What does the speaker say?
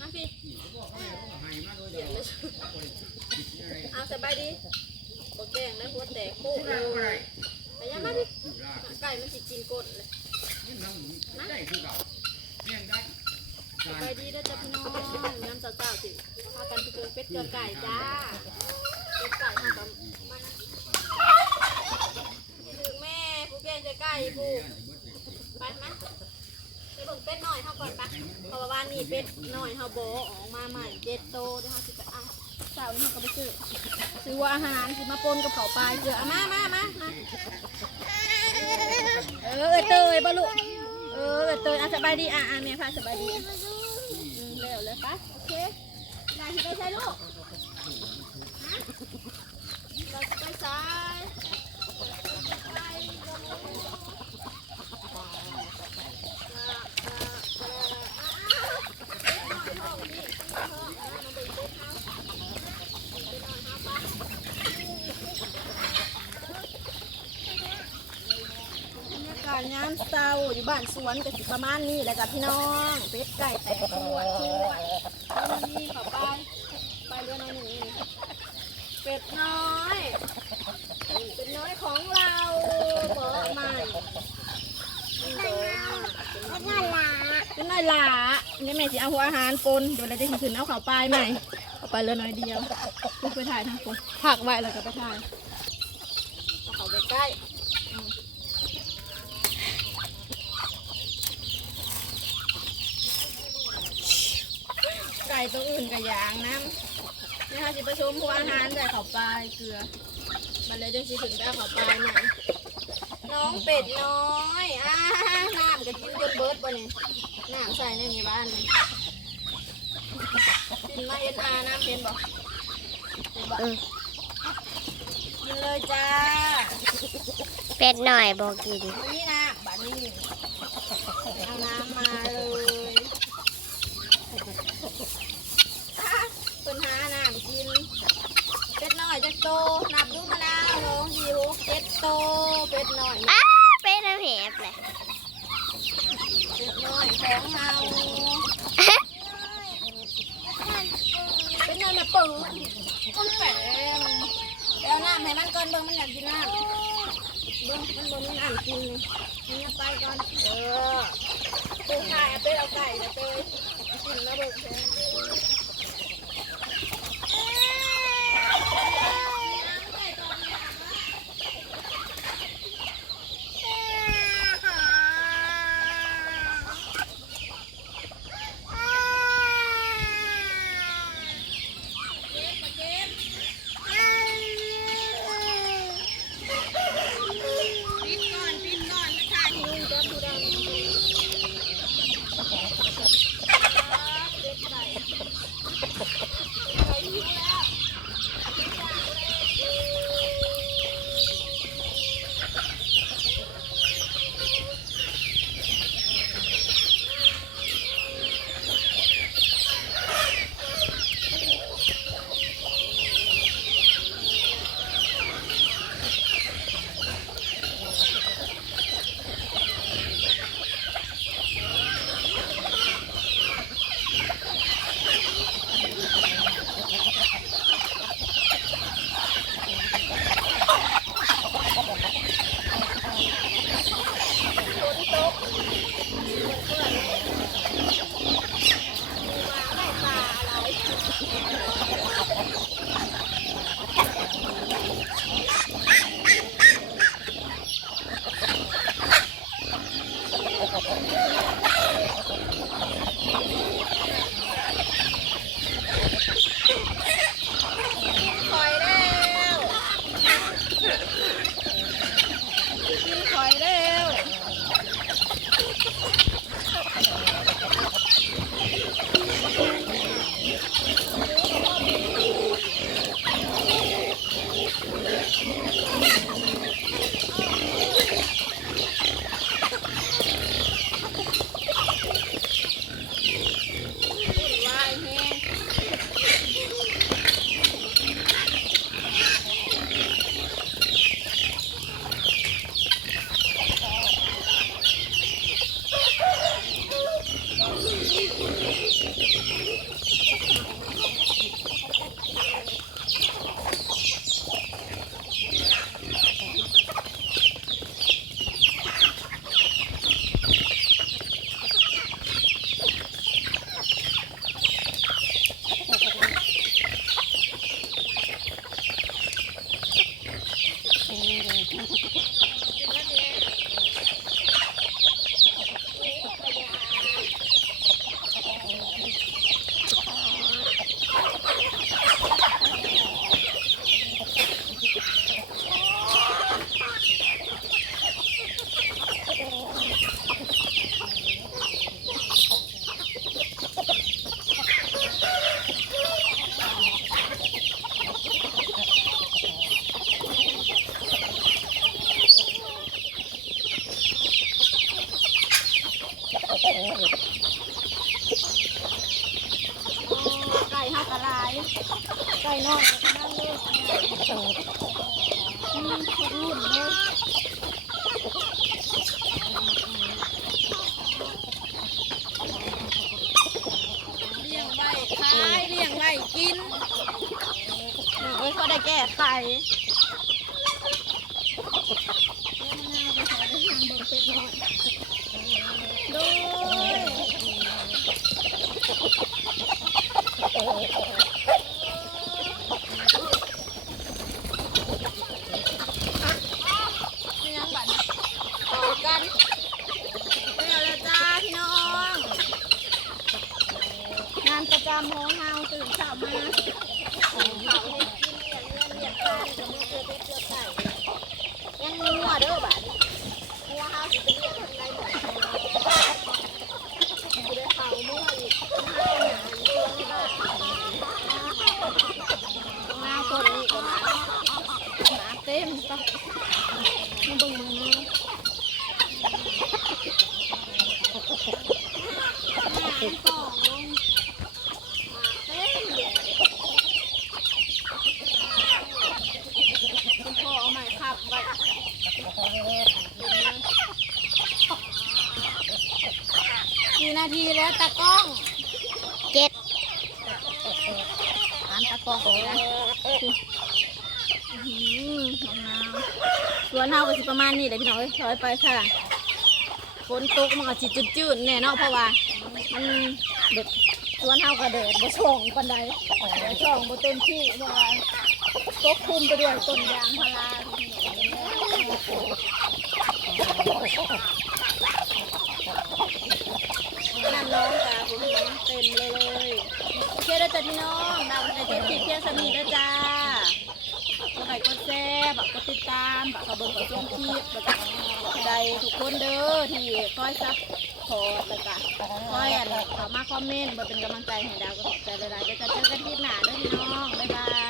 มาพี่เอาสบายดีโอแกงแล้วหัวแตกโป๊ะเลยไปยังมาพี่ไก่มันสิกินก้นเลยสบายดีเด้จ้าพี่น้องน้ำเจ้าๆสิพากันไปเจอเป็ดเจอไก่จ้าเป็ดไก่ทำกับมันถึงแม่ผู้แกงจอไก่ผู้ บิ่งเป็ดหน่อยเท่าก่อนปะเพราะว่าวันนี้เป็ดหน่อยเท่าโบออกมาใหม่เจ็ดโตเดี๋ยวเราสิไปเอาเสาร์นี้เราก็ไปซื้อซื้อว่าอาหารสิมาปนกับเขาปลายเกลือเอามามามามาเออเออเตยบ่ลูกเออเออเตยอะสบายดีอะอะแม่พาสบายดีอืมเร็วเลยปะโอเคนายที่ไปใช้ลูกฮะเราจะไปซ้ไปลง บรรยากาศยามเช้าอยู่บ้านสวนก็สิประมาณนี้แหละจ้ะพี่น้องเป็ดไก่แตกทั่วทั่วแล้วมันมีเข้าไปไปเรือน้อยหนึ่งนี่เป็ดน้อยเป็ดน้อยของเราเบอร์ใหม่เป็นเบอร์เป็นน้อยหลาเป็นน้อยหลาเนี่ยแม่สิเอาหัวอาหารปนเดี๋ยวเราจะขึ้นเอาเข้าไปใหม่เอาไปเรือน้อยเดียวลูกไปถ่ายทางคนผักไว้แล้วก็ไปถ่ายเอาเข้าไปใกล้ ไก่ ตัวอื่นกับยางน้ำนี่ค่ะสิผสมหัวอาหารใส่ข้าวปลายเกลือมันเลยจังสิถึงได้ข้าวปลายหน่อยน้องเป็ดน้อยอ้าน้ำก็กินจนเบิดบ่เนี่ยน้ำใส่ในนี่บ้านนี่กินมาเอ็นอาน้ำเห็นบ่เห็นบ่เออกินเลยจ้า เป็ดหน่อยบอกกินนี่นะบัดนี้เอาน้ำมาเลยอะเป็นหาน้ำกิน เป็ด น้อยจะโตนับดูมะนาวสองสี่หกเจ็ดโตเป็ดน้อยอ้าเป็ดน้ำแหบเลยเป็ดน้อยของเราเป็ดน้อยมาปืนก้นแปงแล้วน้ำให้มันก่อนเบิ่งมันอยากกินน้ำเบิ่งมันบ่มีน้ำกินนี่มันไปก่อนเออปูไข่เอาเป็ดเอาไก่แล้วเต้ยกินแล้วเบิ่ง ไก่น้อยก็นั่งเลยอืมทุกรุ่นเลยเลี้ยงไว้ขายเลี้ยงไว้กินเออเอ้ยเขาได้แก้ไข จับมาโอ้โหเขาให้กินเนี่ยเนี่ยเนี่ยปลาเดี๋ยวมือเจอไปเจอ ตากล้องเจ็ดอ่านตากล้องไปนะอื้อหือมะนาวสวนเฮาก็สิประมาณนี้เลยพี่น้องเอ้ยถอยไปค่ะฝนตกมันก็สิจืดๆแน่เนาะเพราะว่ามันเด็ดสวนเฮาก็เดินบ่ช่องปานใดบ่ช่องบ่เต็มที่เพราะว่าตกคุมไปด้วยต้นยางพารานั่นน้องจ้าคุณน้อง เลยเลยโอเคแล้วจ้ะพี่น้องนำในเทปเพียงสมีแล้วจ้าก็ไก่ก็แซ่บก็ติดตามบักกระเบิดกระชมคลิปแล้วก็ได้ทุกคนเด้อที่คอยซับพอร์ตแล้วก็คอยอะเข้ามาคอมเมนต์มาเป็นกำลังใจให้ดาวก็ขอบใจหลายๆดี๋ยวจะเจอกันที่หน้าเด้อพี่น้องบ๊ายบาย